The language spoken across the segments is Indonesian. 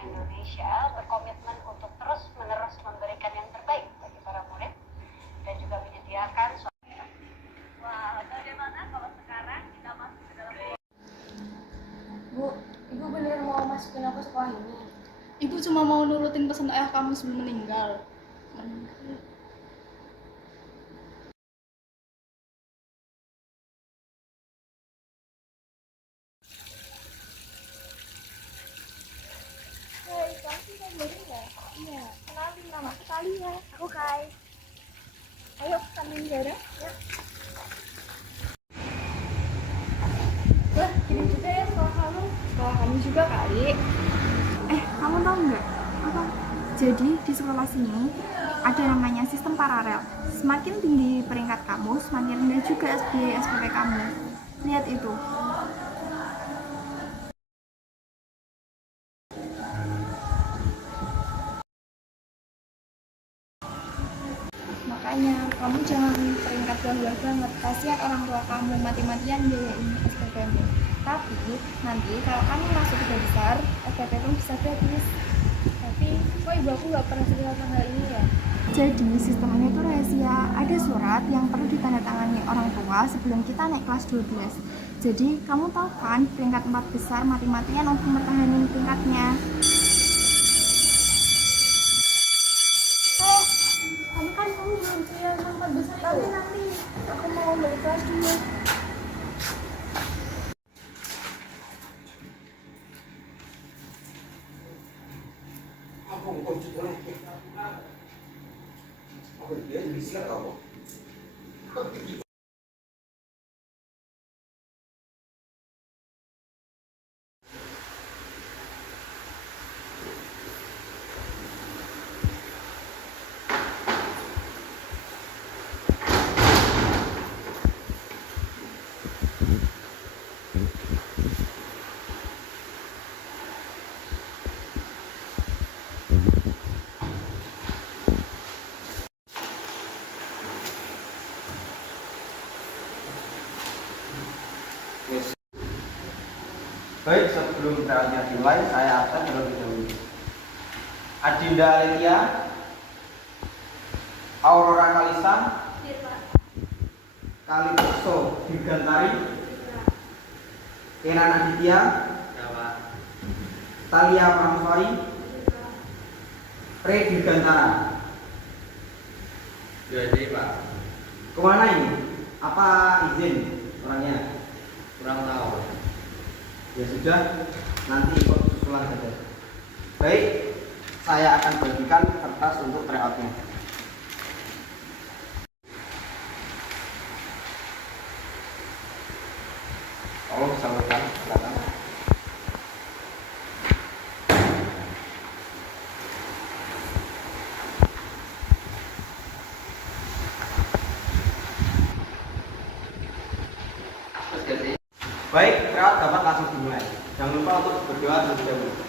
Indonesia berkomitmen untuk terus-menerus memberikan yang terbaik bagi para murid dan juga menyediakan Wah, bagaimana kalau sekarang kita masuk ke dalam Bu, Ibu bener mau masukin aku sekolah ini? Ibu cuma mau nurutin pesan ayah kamu sebelum meninggal. Hai, kamu sih kan baru ya? Iya, kenalin nama aku Talia. Aku Kai. Ayo, sambil bareng. Ya. Wah, kirim juga ya sekolah kamu. Sekolah kamu juga kali. Kamu tahu nggak? Apa? Jadi di sekolah sini ada namanya sistem paralel. Semakin tinggi peringkat kamu, semakin rendah juga biaya SPP kamu. Lihat itu. Makanya, kamu jangan peringkat bawah banget. Kasihan orang tua kamu mati-matian biayain SPP-mu. Tapi, nanti kalau kamu masuk tiga besar, SPP pun bisa gratis. Tapi, kok ibu aku nggak pernah cerita tentang hal ini ya? Jadi sistemnya itu rahasia. Ada surat yang perlu ditandatangani orang tua sebelum kita naik kelas 12. Jadi kamu tahu kan peringkat 4 besar mati-matian untuk mempertahankan tingkatnya. Tapi kan kamu belum cerita tentang 4 besar itu. Tapi nanti aku mau balik kelas dulu. Baik, sebelum berangkatnya dimulai, saya absen terlebih dahulu. Adinda Aletia, Aurora Kalisa, Kalipso Dirgantari, Kenan Aditya, Talia Prameswari, Pre Dirgantara. Jadi Pak, Kemana ini? Apa izin orangnya? kurang tahu. Ya sudah, nanti ikut susulan saja. Baik, saya akan bagikan kertas untuk tryoutnya. Tolong salurkan silakan. Baik, tryout dapat langsung dimulai. Jangan lupa untuk berdoa terlebih dahulu.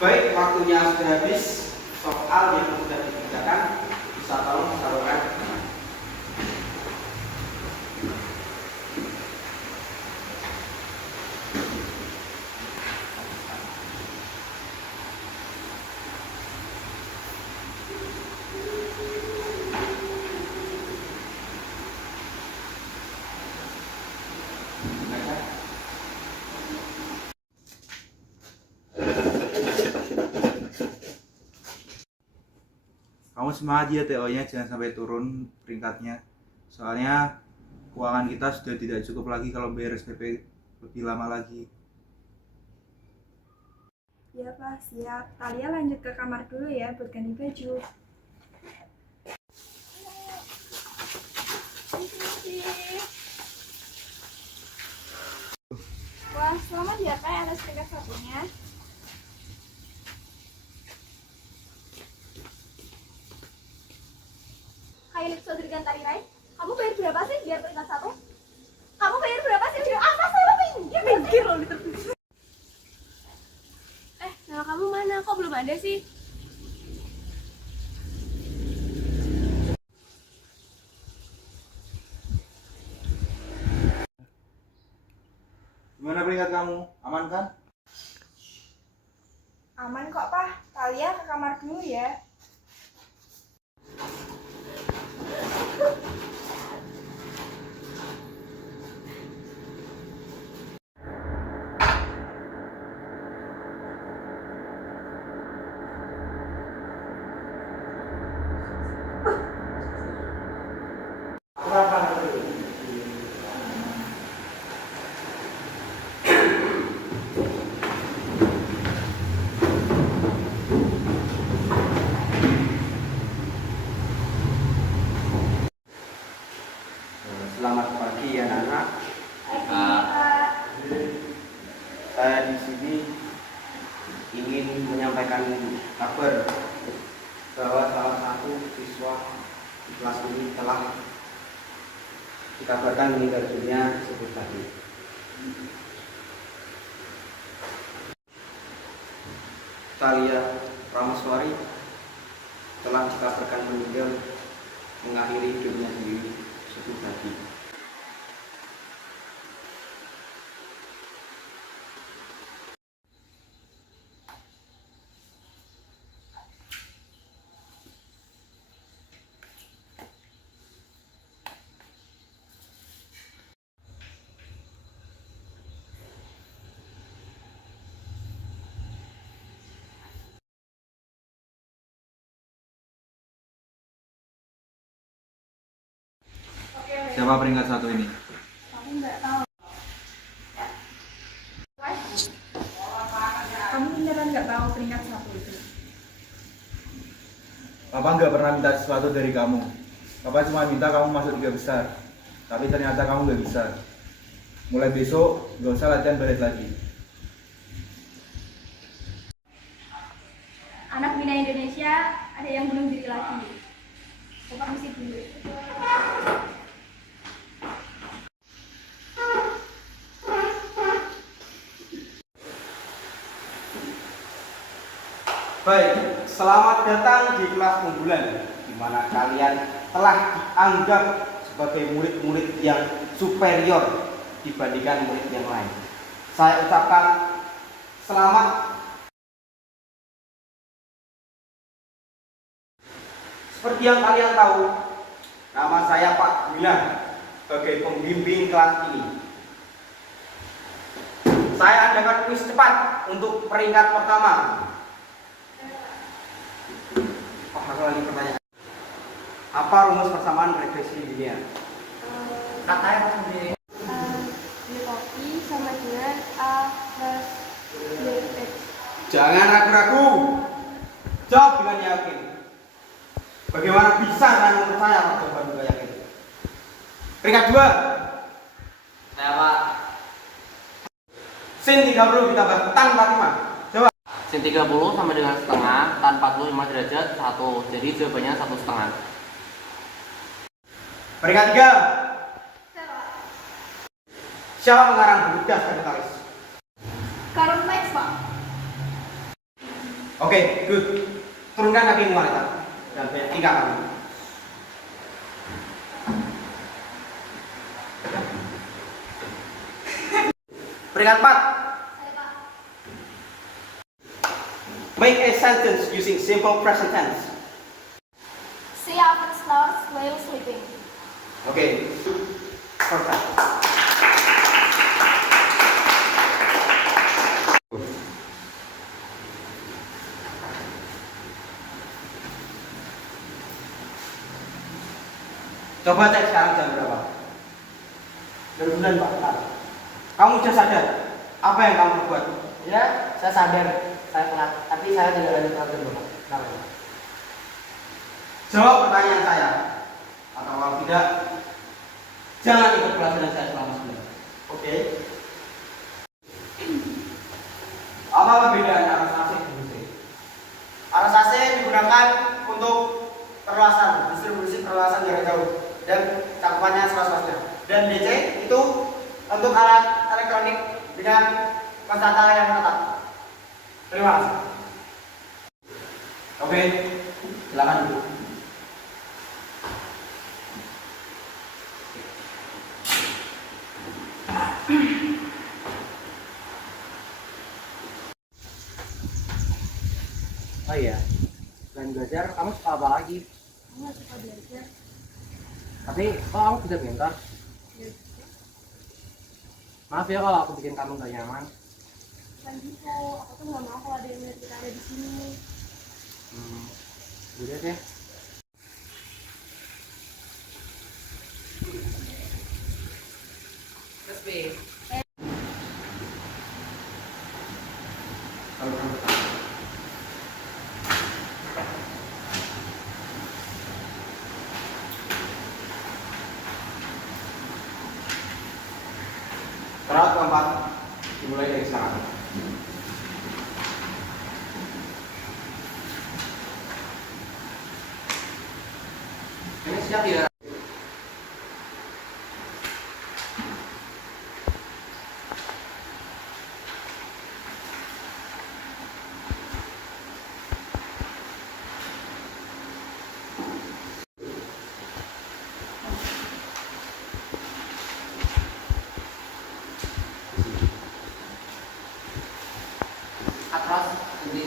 Baik, waktunya sudah habis. Soal yang sudah dikerjakan bisa tolong salurkan. Kamu semangat ya TO-nya, jangan sampai turun peringkatnya. Soalnya keuangan kita sudah tidak cukup lagi kalau bayar SPP lebih lama lagi. Ya Pak, siap. Talia lanjut ke kamar dulu ya buat ganti baju. Wah, selamat ya Pak atas peringkat satunya. Hai Saudari Gantari Rai, kamu bayar berapa sih biar peringkat satu? Kamu bayar berapa sih biar apa sih lo pinggir loh Nama kamu mana? Kok belum ada sih? Gimana peringkat kamu? Aman kan? Aman kok Pak, Talia ke kamar dulu ya. Selamat pagi ya anak. Saya di sini ingin menyampaikan kabar bahwa salah satu siswa di kelas ini telah dikabarkan meninggal dunia sebelum tadi. Talia Ramaswari telah dikabarkan meninggal mengakhiri hidupnya sendiri sebelum tadi. Siapa peringkat satu ini? Kamu beneran nggak tahu peringkat satu itu? Papa nggak pernah minta sesuatu dari kamu. Papa cuma minta kamu masuk 3 besar. Tapi ternyata kamu nggak bisa. Mulai besok nggak usah latihan balet lagi. Anak Bina Indonesia ada yang bunuh diri lagi. Saya permisi dulu. Baik, selamat datang di kelas unggulan, di mana kalian telah dianggap sebagai murid-murid yang superior dibandingkan murid yang lain. Saya ucapkan selamat. Seperti yang kalian tahu, nama saya Pak Wilan sebagai pembimbing kelas ini. Saya adakan kuis cepat untuk peringkat pertama. Oh, aku lagi pertanyaan. Apa rumus persamaan regresi linear? Katanya apa sendiri? Kopi sama dengan A plus B. Jangan ragu-ragu. Jawab dengan yakin. Bagaimana bisa saya mempercaya kalau jawaban juga yakin? Peringkat 2. Saya Pak. Sin 30 ditambah tan 45. Jawab. Sin 30 sama dengan setengah, tan 45 derajat 1. Jadi jawabannya 1,5. Peringkat 3. Siapa pengarang buku Das Kapitalis? Karl Marx, Pak. Oke, good. Turunkan kaki wanita dan tinggal kami. Peringkat 4. Make a sentence using simple present tense. See often snores while sleeping. Oke, perfect. Coba cek sekarang jam berapa? Jam 9 Pak. Kamu sudah sadar apa yang kamu buat? Ya, saya sadar. saya telat, tapi saya tidak lanjut pelajaran Bapak. Kenapa? Jawab pertanyaan saya. Atau kalau tidak, jangan ikut pelajaran saya selama sebulan. Oke? Apa perbedaan arus AC dan DC? Arus AC digunakan untuk perluasan, distribusi perluasan jarak jauh dan cakupannya seluas-luasnya. Dan DC itu untuk alat elektronik dengan konstanta yang tetap. Terima kasih. Oke, silakan duduk. Oh iya, selain belajar, kamu suka apa lagi? Aku nggak suka belajar. Tapi kok kamu bisa pintar? Maaf ya kalau aku bikin kamu gak nyaman. Kan gitu, aku tuh nggak mau kalau ada yang lihat kita ada di sini. Udah deh. Perawat keempat dimulai dari sekarang. Ini siap ya? Atras di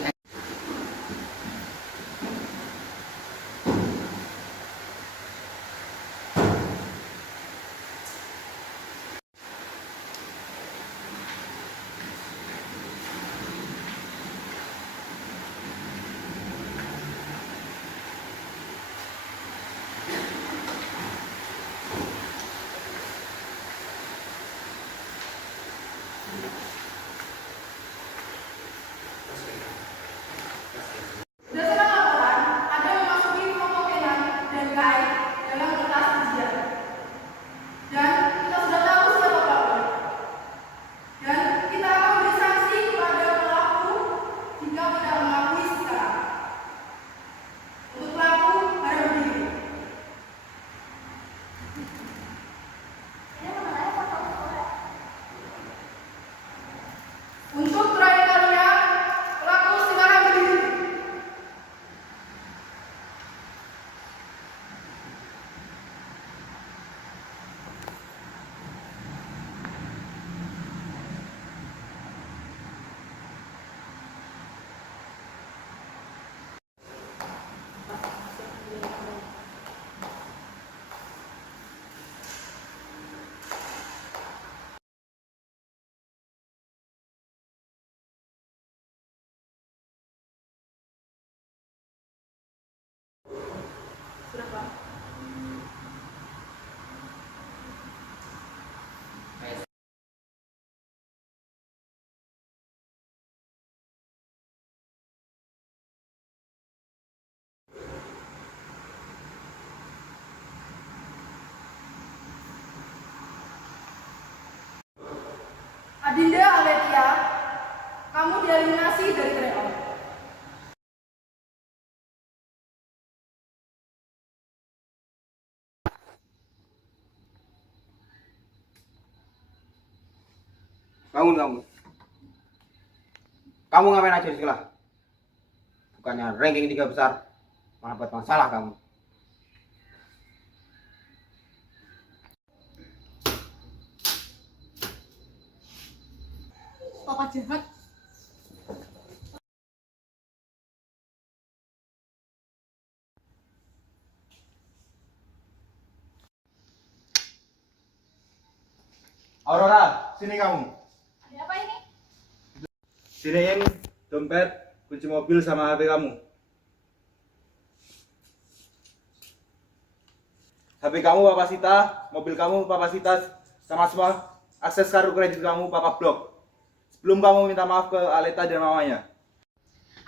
Berdasarkan laporan, ada memasuki fotokopian dan kain dalam kertas ujian. Dan kita sudah tahu siapa pelaku. Dan kita akan memberi sanksi kepada pelaku jika tidak mengakui sekarang. Untuk pelaku, harus berdiri. Untuk terakhir kalian, pelaku silakan berdiri. Sudah, Pak. Adinda Aletia, kamu dieliminasi dari tryout. Bangun kamu. Kamu ngapain aja di sekolah? Bukannya ranking 3 besar, malah buat masalah kamu. Papa jahat. Aurora, sini kamu. Ada apa ini? Siniin dompet, kunci mobil sama HP kamu. HP kamu Papa sita, mobil kamu Papa sita, sama semua akses kartu kredit kamu Papa blok. Sebelum kamu minta maaf ke Aleta dan mamanya.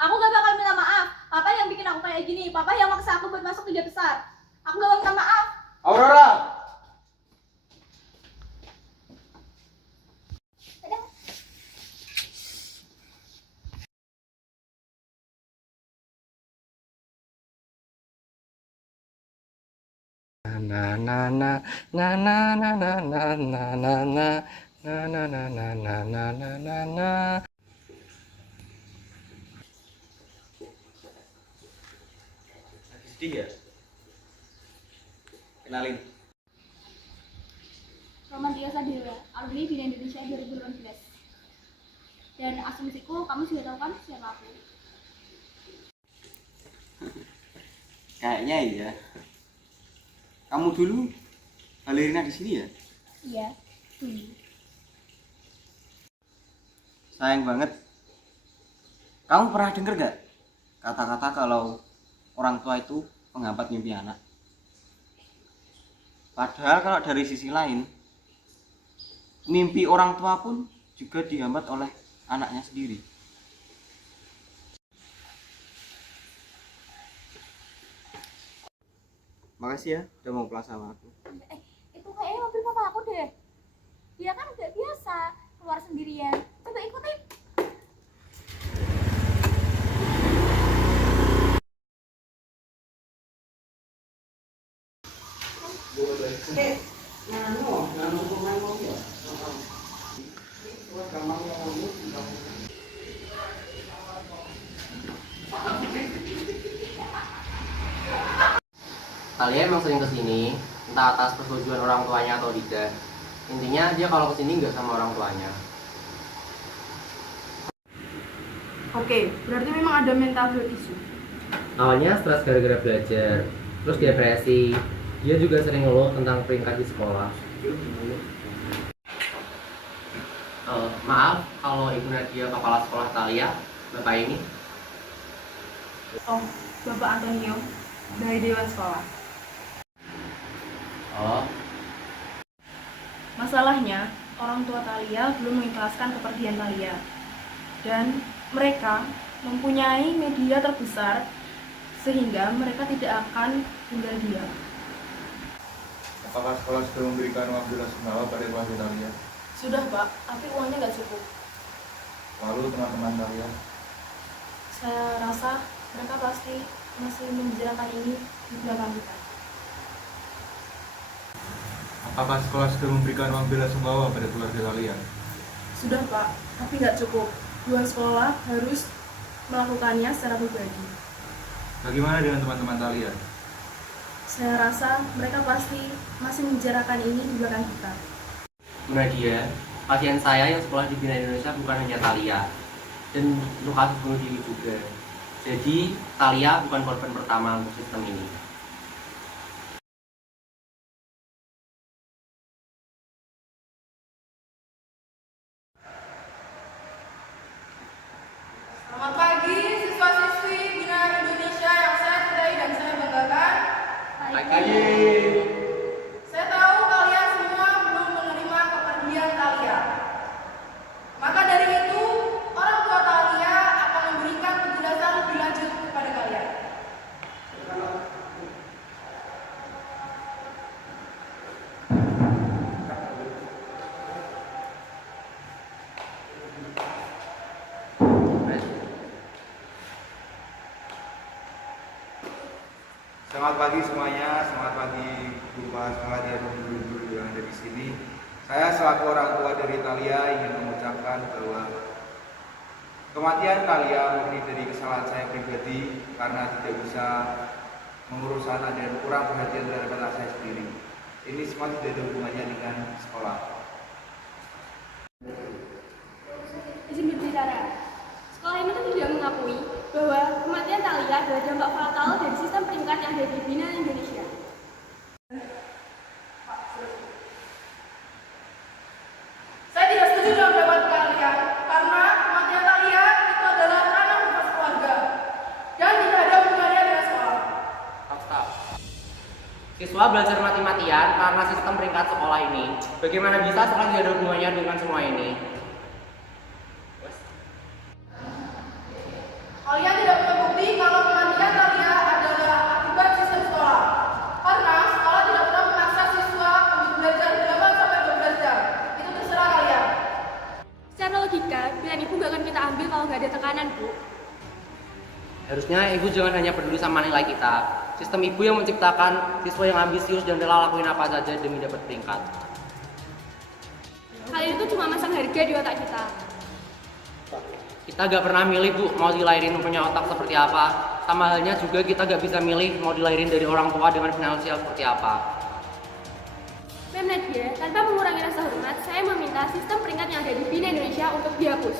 Aku gak bakal minta maaf. Papa yang bikin aku kayak gini. Papa yang maksa aku buat masuk 3 besar. Aku gak mau minta maaf. Aurora! Na na na na na na na na na na na na na na na na na na na. Lagi sedih ya? Kenalin. Romantia Sadira, alumni Bina Indonesia 2018. Dan asumsiku, kamu sudah tahu kan siapa aku? Kayaknya iya. Kamu dulu balerina di sini ya? Iya, dulu. Sayang banget. Kamu pernah denger gak kata-kata kalau orang tua itu penghambat mimpi anak? Padahal kalau dari sisi lain, mimpi orang tua pun juga dihambat oleh anaknya sendiri. Makasih ya udah mau pulang sama aku. Itu kayaknya mobil papa aku deh. Dia kan nggak biasa keluar sendirian. Coba ikutin. Talia emang sering kesini, entah atas persetujuan orang tuanya atau tidak. Intinya dia kalau kesini nggak sama orang tuanya. Oke, berarti memang ada mental health issue. Awalnya stres gara-gara belajar, terus depresi. Dia juga sering ngeluh tentang peringkat di sekolah. Maaf kalau Ibu Nadia kepala sekolah Talia, Bapak ini. Oh, Bapak Antonio dari Dewan Sekolah. Oh, Masalahnya, orang tua Talia belum mengikhlaskan kepergian Talia. Dan mereka mempunyai media terbesar sehingga mereka tidak akan tinggal diam. Apakah sekolah sudah memberikan uang bela sungkawa pada keluarga Talia? Sudah Pak, tapi uangnya nggak cukup. Lalu teman-teman Talia? Saya rasa mereka pasti masih membicarakan ini di belakang kita. Apakah sekolah sudah memberikan uang bela sungkawa pada keluarga Talia? Sudah Pak, tapi nggak cukup. Dua sekolah harus melakukannya secara pribadi. Bagaimana dengan teman-teman Talia? Saya rasa mereka pasti masih membicarakan ini di belakang kita. Bu Nadia, pasien saya yang sekolah di Bina Indonesia bukan hanya Talia, dan untuk kasus bunuh diri juga. Jadi Talia bukan korban pertama untuk sistem ini. Selamat pagi siswa-siswi Bina Indonesia yang saya cintai dan saya banggakan. Pagi. Saya tahu kalian semua belum menerima kepergian Talia. Maka dari itu, orang tua Talia akan memberikan penjelasan lebih lanjut kepada kalian. Selamat pagi semuanya, selamat pagi Bapak, selamat ya guru-guru yang ada di sini. Saya selaku orang tua dari Talia ingin mengucapkan bahwa kematian Talia murni dari kesalahan saya pribadi karena tidak bisa mengurus anak dan kurang perhatian terhadap anak saya sendiri. Ini semua tidak ada hubungannya dengan sekolah. Izin berbicara. Sekolah ini tuh tidak mengakui bahwa kematian Talia adalah dampak fatal dari sistem peringkat yang ada di Bina Indonesia. Saya tidak setuju dengan pendapat kalian karena kematian Talia itu adalah ranah privasi keluarga dan tidak ada hubungannya dengan sekolah. Stop. Siswa belajar mati-matian karena sistem peringkat sekolah ini. Bagaimana bisa sekolah tidak ada hubungannya dengan semua ini? Kalian tidak punya bukti kalau kematian Thalia adalah akibat sistem sekolah. Karena sekolah tidak pernah memaksa siswa untuk belajar 8-12 jam. Itu terserah kalian. Secara logika, pilihan ibu gak akan kita ambil kalau nggak ada tekanan, Bu. Harusnya ibu jangan hanya peduli sama nilai kita. Sistem ibu yang menciptakan siswa yang ambisius dan rela lakuin apa saja demi dapat peringkat. Kalian itu cuma masang harga di otak kita. Kita gak pernah milih, Bu, mau dilahirin punya otak seperti apa. Sama halnya juga kita gak bisa milih mau dilahirin dari orang tua dengan finansial seperti apa. Mem Nadia, tanpa mengurangi rasa hormat, saya meminta sistem peringkat yang ada di BIN Indonesia untuk dihapus.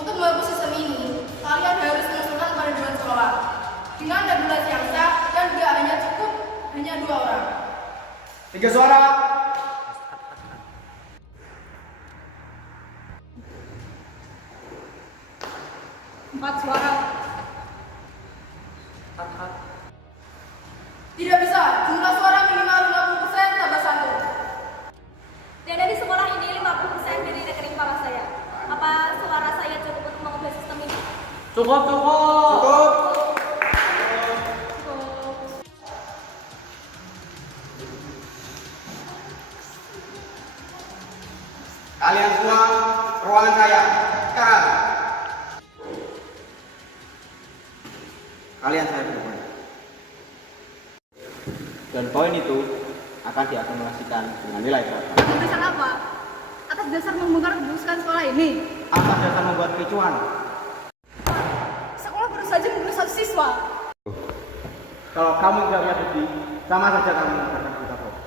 Untuk menghapus sistem ini, kalian harus mengusulkan kepada dewan sekolah dengan tabulasi yang sah dan tidak hanya cukup hanya 2 orang. 3 suara. Tidak bisa, jumlah suara minimal 50% tambah 1. Dana di sekolah ini 50% dari rekening papa saya. Apa suara saya cukup untuk mengubah sistem ini? Cukup. Cukup. Kalian semua ke ruangan saya sekarang. Kalian saya berikan. Dan poin itu akan diakumulasikan dengan nilai berapa? Atas dasar apa? Atas dasar membongkar kebusukan sekolah ini. Atas dasar membuat kericuan. Sekolah baru saja membunuh 1 siswa. Kalau kamu tidak punya bukti, sama saja kamu mengatakan kita bohong.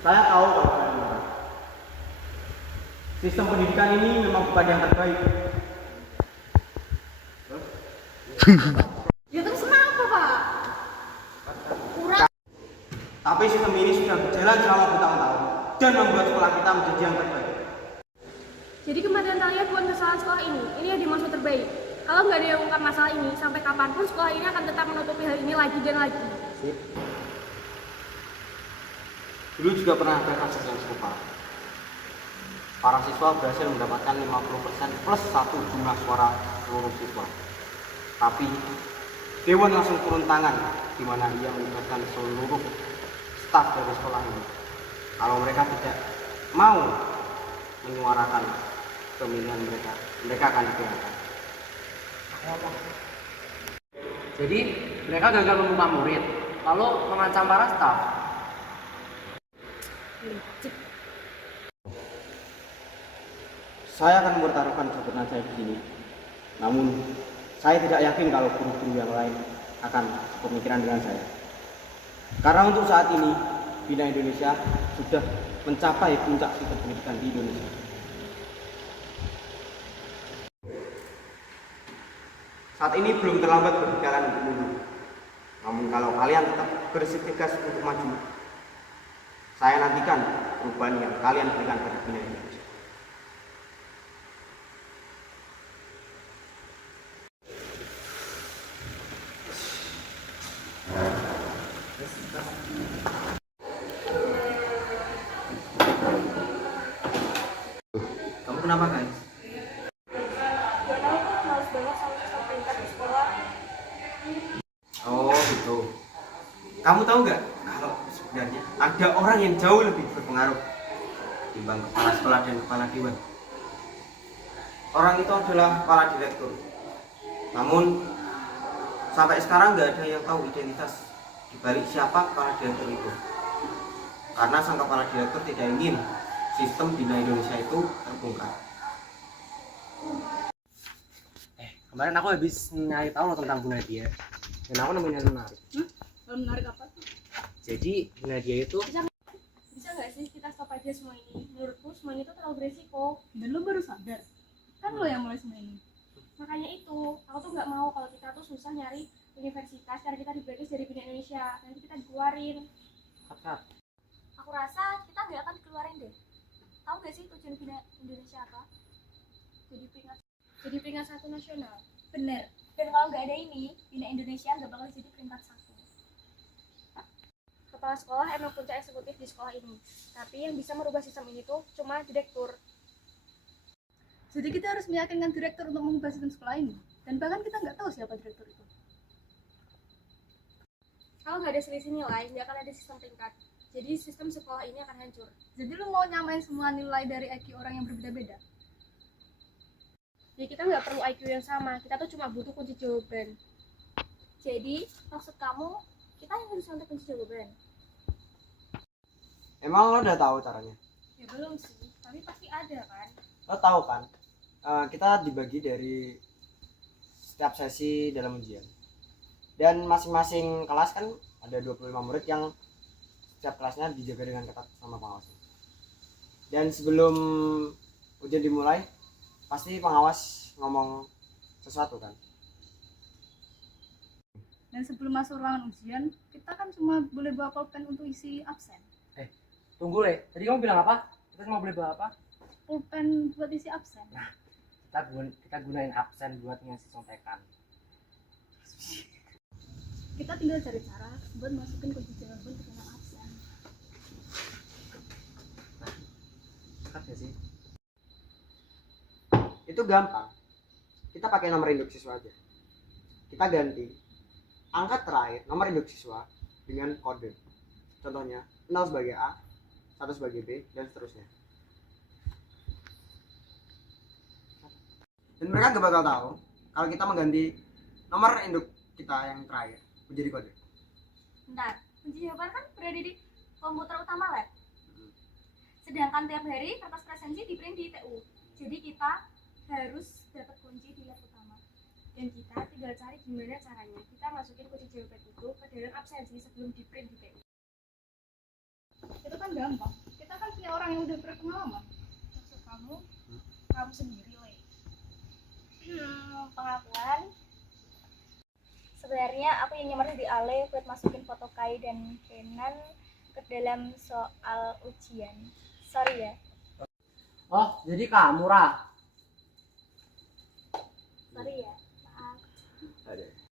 Saya tahu kalau kalian marah. Sistem pendidikan ini memang bukan yang terbaik. Ya terus kenapa, Pak? Tapi sistem ini sudah berjalan selama bertahun-tahun dan membuat sekolah kita menjadi yang terbaik. Jadi kematian Thalia bukan kesalahan sekolah ini. Ini yang dimaksud terbaik. Kalau nggak ada yang mengungkap masalah ini, sampai kapanpun sekolah ini akan tetap menutupi hal ini lagi dan lagi. Dulu juga pernah ada kasus yang serupa. Para siswa berhasil mendapatkan 50% plus 1 jumlah suara seluruh siswa. Tapi Dewan langsung turun tangan, di mana ia melibatkan seluruh staf dari sekolah ini. Kalau mereka tidak mau menyuarakan pemilihan mereka, mereka akan dibiarkan. Jadi mereka gagal mengubah murid, lalu mengancam para staf. Saya akan mempertaruhkan jabatan saya di sini. Namun saya tidak yakin kalau guru-guru yang lain akan pemikiran dengan saya. Karena untuk saat ini Bina Indonesia sudah mencapai puncak sistem pendidikan di Indonesia. Saat ini belum terlambat berjalan untuk mundur. Namun kalau kalian tetap bersikeras untuk maju, saya nantikan perubahan yang kalian berikan pada Bina Indonesia. Kamu kenapa guys? Oh gitu. Kamu tahu nggak kalau sebenarnya ada orang yang jauh lebih berpengaruh dibanding kepala sekolah dan kepala dewan. Orang itu adalah kepala direktur. Namun sampai sekarang nggak ada yang tahu identitas dibalik siapa kepala direktur itu. Karena sang kepala direktur tidak ingin sistem Bina Indonesia itu terbongkar. Kemarin aku habis nyari tahu tentang Bu Nadia dan aku nemuin yang menarik. Menarik apa tuh? Jadi Bu Nadia itu Bisa nggak sih kita stop aja semua ini? Menurutku semua ini tuh terlalu beresiko. Dan lo baru sadar? Kan lo yang mulai semua ini. Makanya itu, aku tuh nggak mau kalau kita tuh susah nyari universitas karena kita di blacklist dari Bina Indonesia. Nanti kita dikeluarin. Aku rasa kita nggak akan dikeluarin deh. Tahu nggak sih tujuan Bina Indonesia apa? Jadi peringkat 1 nasional. Bener. Dan kalau nggak ada ini, Bina Indonesia nggak bakal jadi peringkat 1. kepala sekolah emang puncak eksekutif di sekolah ini, tapi yang bisa merubah sistem ini tuh cuma direktur. Jadi kita harus meyakinkan direktur untuk mengubah sistem sekolah ini. Dan bahkan kita nggak tahu siapa direktur itu. Kalau nggak ada selisih nilai, nggak akan ada sistem peringkat. Jadi sistem sekolah ini akan hancur. Jadi lu mau nyamain semua nilai dari IQ orang yang berbeda-beda? Jadi kita nggak perlu IQ yang sama, kita tuh cuma butuh kunci jawaban. Jadi maksud kamu kita yang harus nyontek kunci jawaban? Emang lo udah tahu caranya? Ya belum sih, tapi pasti ada kan? Lo tahu kan? Kita dibagi dari setiap sesi dalam ujian. Dan masing-masing kelas kan ada 25 murid yang setiap kelasnya dijaga dengan ketat sama pengawasnya. Dan sebelum ujian dimulai, pasti pengawas ngomong sesuatu kan? Dan sebelum masuk ruangan ujian, kita kan cuma boleh bawa pulpen untuk isi absen. Tunggu Le, tadi kamu bilang apa? Kita cuma boleh bawa apa? Pulpen buat isi absen. Kita gunain absen buat ngasih contekan. Kita tinggal cari cara buat masukin kunci jawaban ke dalam absen. Dekat gak sih? Itu gampang. Kita pakai nomor induk siswa aja. Kita ganti angka terakhir nomor induk siswa dengan kode. Contohnya 0 sebagai A, 1 sebagai B, dan seterusnya. Dan mereka gak bakal tahu kalau kita mengganti nomor induk kita yang terakhir menjadi kode. Bentar, kunci jawaban kan berada di komputer utama lab. Sedangkan tiap hari kertas presensi di print di TU. Jadi kita harus dapat kunci di lab utama. Dan kita tinggal cari gimana caranya kita masukin kunci jawaban itu ke dalam absensi sebelum di print di TU. Itu kan gampang. Kita kan punya orang yang udah berpengalaman. Maksud kamu sendiri Le. Pengakuan. Sebenarnya aku yang nyamar di Ale buat masukin foto Kai dan Kenan ke dalam soal ujian. Sorry ya. Oh, jadi kamu Ra? Sorry ya. Maaf. Ada.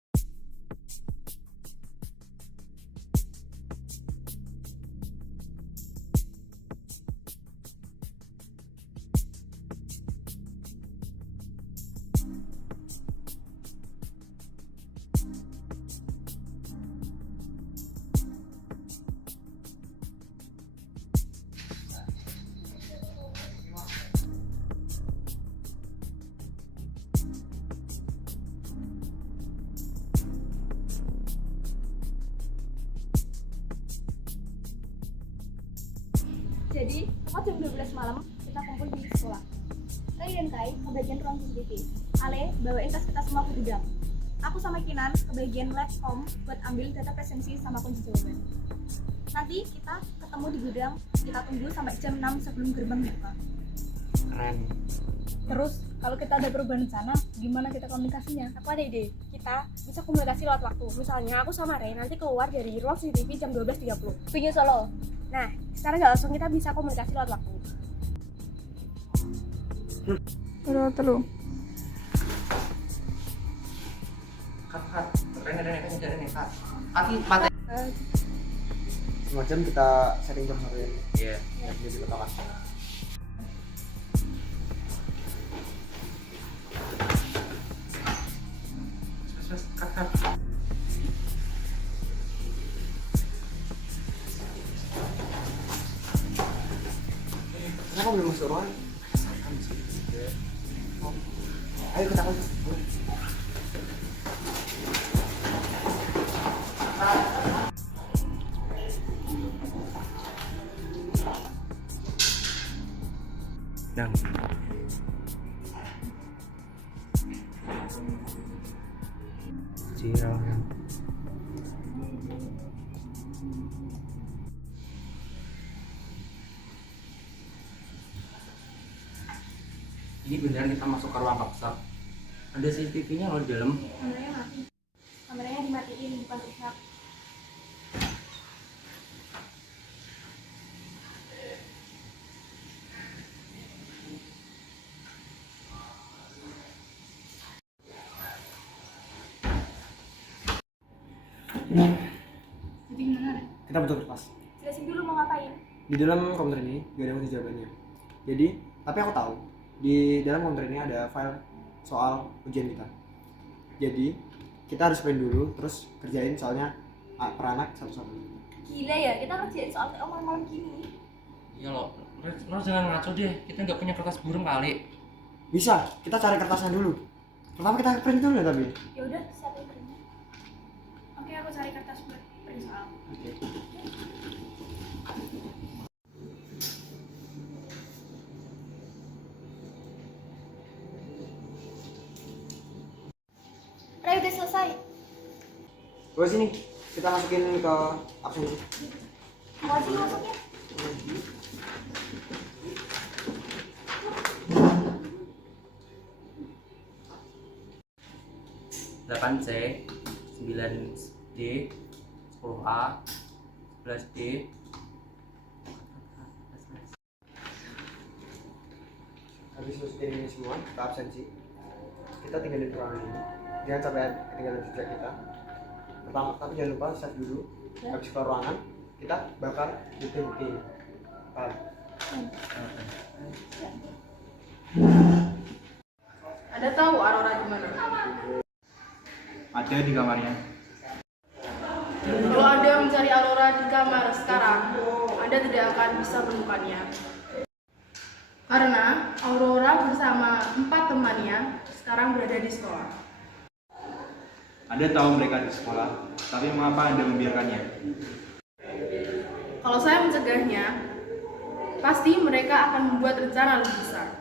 Jadi, tepat jam 12 malam kita kumpul di sekolah. Kai dan Kai ke bagian ruang CCTV. Ale bawain tas kita semua ke gudang. Aku sama Kinan ke bagian lab home buat ambil data presensi sama kunci jawaban. Nanti kita ketemu di gudang, kita tunggu sampai jam 6 sebelum gerbang buka. Keren. Terus, kalau kita ada perubahan rencana, gimana kita komunikasinya? Aku ada ide, kita bisa komunikasi lewat waktu. Misalnya aku sama Ray nanti keluar dari ruang CCTV jam 12.30. Pinggir Solo. Nah, sekarang nggak langsung kita bisa komunikasi lewat waktu. Telu. Kat. Rene, Kat. Mati. Semacam kita setting jam sore ini. Iya. Jadi pertama. Kat. Kenapa belum masuk ruangan? Ayo kita masuk. Dan ini beneran kita masuk ke ruang kapsul. Ada CCTV-nya loh di dalam. Kameranya mati. Kameranya dimatiin, bukan rusak. Jadi gimana? Kita butuh kertas. Jelasin dulu mau ngapain. Di dalam komputer ini gak ada kunci jawabannya. Jadi, tapi aku tahu di dalam komputer ini ada file soal ujian kita. Jadi, kita harus print dulu, terus kerjain soalnya per anak satu-satu. Gila ya, kita ngerjain soal kayak malam-malam gini. Iya lo jangan ngaco deh, kita nggak punya kertas burung kali. Bisa, kita cari kertasnya dulu. Pertama kita print dulu ya tapi. Ya udah, siapin printnya. Oke, aku cari kertas buat print soal. Oke. Ray, udah selesai. Bawa sini, kita masukin ke absensi. Mau sih masuknya? 8C, 9D, 10A, 11D. Habis masukin ini semua ke absensi, kita tinggalin ruangan ini. Jangan sampai ketinggalan jejak kita. Pertama, tapi jangan lupa save dulu. Habis keluar ruangan, kita bakar bukti-bukti ini. Paham? Ada tahu Aurora di mana? Ada di kamarnya. Kalau Anda mencari Aurora di kamar sekarang, Anda tidak akan bisa menemukannya. Karena Aurora bersama 4 temannya sekarang berada di sekolah. Anda tahu mereka di sekolah, tapi mengapa Anda membiarkannya? Kalau saya mencegahnya, pasti mereka akan membuat rencana lebih besar.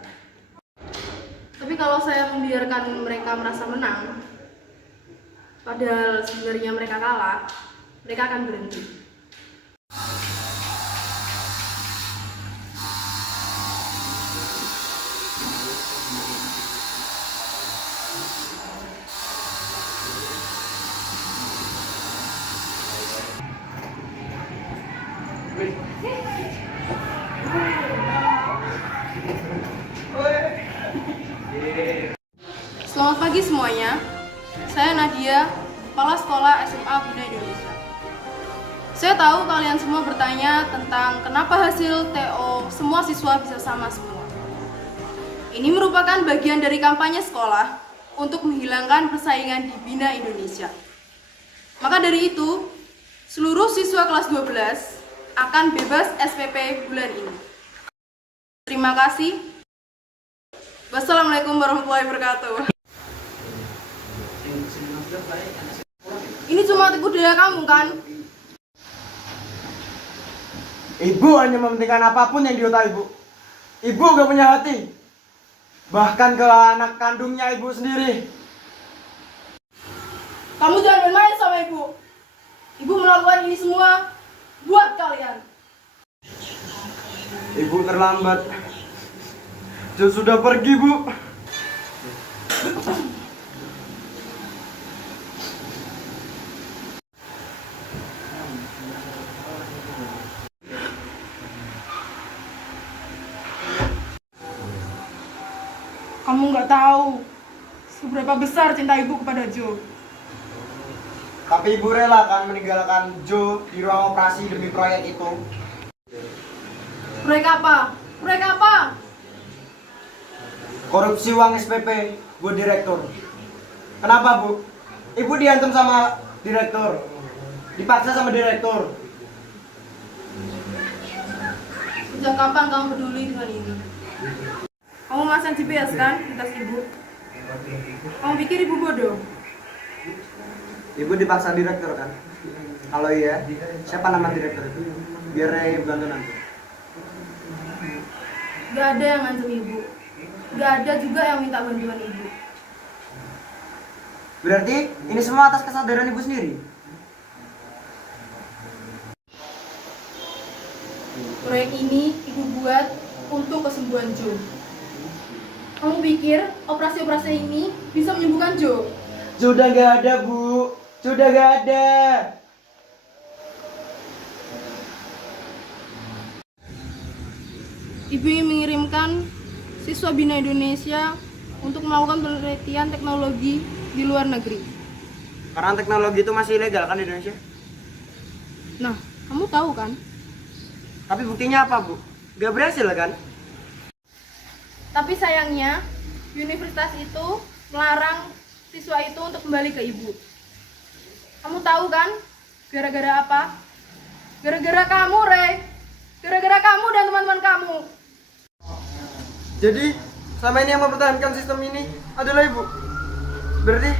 Tapi kalau saya membiarkan mereka merasa menang, padahal sebenarnya mereka kalah, mereka akan berhenti. Selamat pagi semuanya. Saya Nadia, Kepala Sekolah SMA Bina Indonesia. Saya tahu kalian semua bertanya tentang kenapa hasil TO semua siswa bisa sama semua. Ini merupakan bagian dari kampanye sekolah untuk menghilangkan persaingan di Bina Indonesia. Maka dari itu, seluruh siswa kelas 12 akan bebas SPP bulan ini. Terima kasih. Wassalamualaikum warahmatullahi wabarakatuh. Ini cuma tipu daya kamu kan? Ibu hanya mementingkan apapun yang di otak ibu. Ibu gak punya hati. Bahkan ke anak kandungnya ibu sendiri. Kamu jangan main-main sama ibu. Ibu melakukan ini semua buat kalian. Ibu terlambat. Jo sudah pergi, Bu. Kamu nggak tahu seberapa besar cinta ibu kepada Jo. Tapi ibu rela kan meninggalkan Jo di ruang operasi demi proyek itu. Proyek apa? Proyek apa? Korupsi uang SPP buat direktur. Kenapa, Bu? Ibu diantem sama direktur. Dipaksa sama direktur. Sejak kapan kamu peduli dengan ini? Kamu masang GPS kan di tas ibu? Kamu pikir ibu bodoh? Ibu dipaksa direktur kan? Kalau iya, siapa nama direktur itu? Biar ibu bantu nanti. Gak ada yang ngancam ibu. Gak ada juga yang minta bantuan ibu. Berarti ini semua atas kesadaran ibu sendiri. Proyek ini ibu buat untuk kesembuhan Jo. Kamu pikir operasi-operasi ini bisa menyembuhkan Jo? Sudah gak ada, Bu. Sudah gak ada. Ibu ingin mengirimkan siswa Bina Indonesia untuk melakukan penelitian teknologi di luar negeri. Karena teknologi itu masih ilegal kan di Indonesia? Nah, Kamu tahu kan? Tapi buktinya apa, Bu? Gak berhasil kan? Tapi sayangnya, universitas itu melarang siswa itu untuk kembali ke ibu. Kamu tahu kan? Gara-gara apa? Gara-gara kamu, Re. Gara-gara kamu dan teman-teman kamu. Jadi, selama ini yang mempertahankan sistem ini adalah Ibu. Berarti,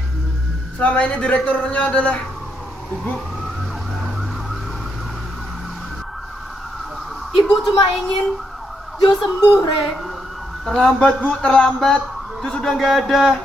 selama ini direkturnya adalah Ibu. Ibu cuma ingin Jo sembuh, Re. Terlambat, Bu, terlambat. Itu sudah nggak ada.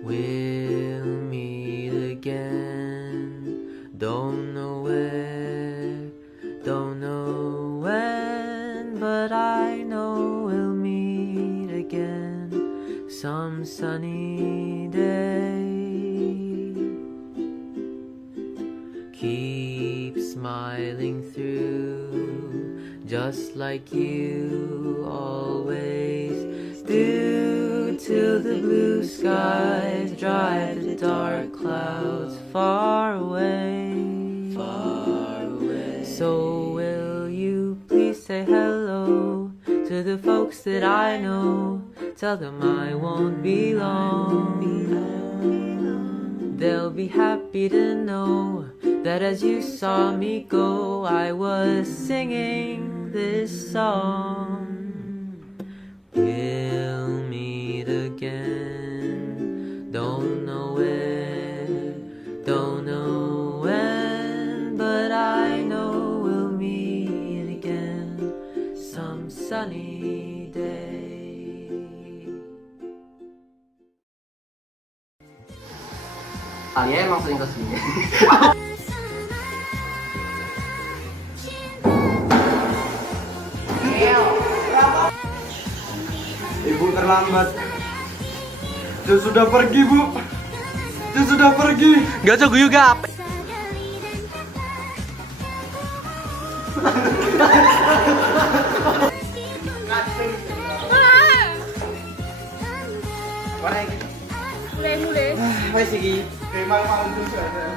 We'll meet again. Don't know where, don't know when, but I know we'll meet again some sunny day. Keep smiling through, just like you always do, till the blue skies drive the dark clouds far away. So will you please say hello to the folks that I know? Tell them I won't be long. They'll be happy to know that as you saw me go, I was singing this song. We'll meet again. Don't know where, don't know when, but I know we'll meet again some sunny day. Talia emang sering kesini. Ibu terlambat. Jo sudah pergi, Bu. Jo sudah pergi. Gak coba juga apa? Mulai. Wes iki. Kayak malam-malam terus ada.